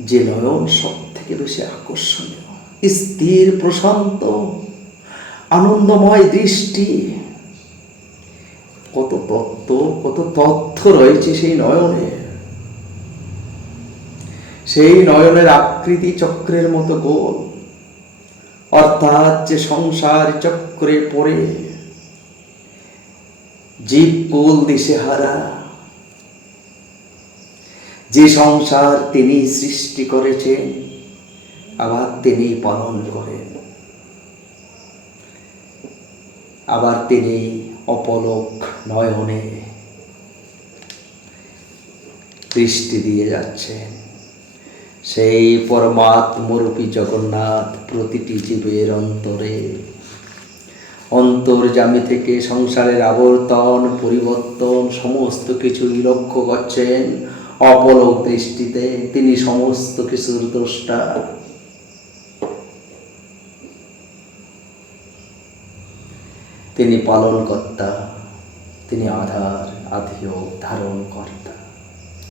যে নয়ন সব থেকে বেশি আকর্ষণীয়। স্থির, প্রশান্ত, আনন্দময় দৃষ্টি। কত তত্ত্ব, কত তথ্য রয়েছে সেই নয়নে। সেই নয়নের আকৃতি চক্রের মতো গোল। অর্থাৎ যে সংসার চক্রে পড়ে জীব কুল দিশেহারা। যে সংসার তিনি সৃষ্টি করেছেন, আবার তিনি পালন করেন। আবার তিনি অপলক নয়নে দৃষ্টি দিয়ে যাচ্ছেন। সেই পরমাত্মরূপী জগন্নাথ প্রতিটি জীবের অন্তরে। অন্তর্জামী থেকে সংসারের আবর্তন, পরিবর্তন, সমস্ত কিছুই লক্ষ্য করছেন। অপলক দৃষ্টিতে তিনি সমস্ত কিছুর দোষটা তিনি পালনকর্তা তিনি আধার আধিও ধারণ কর্তা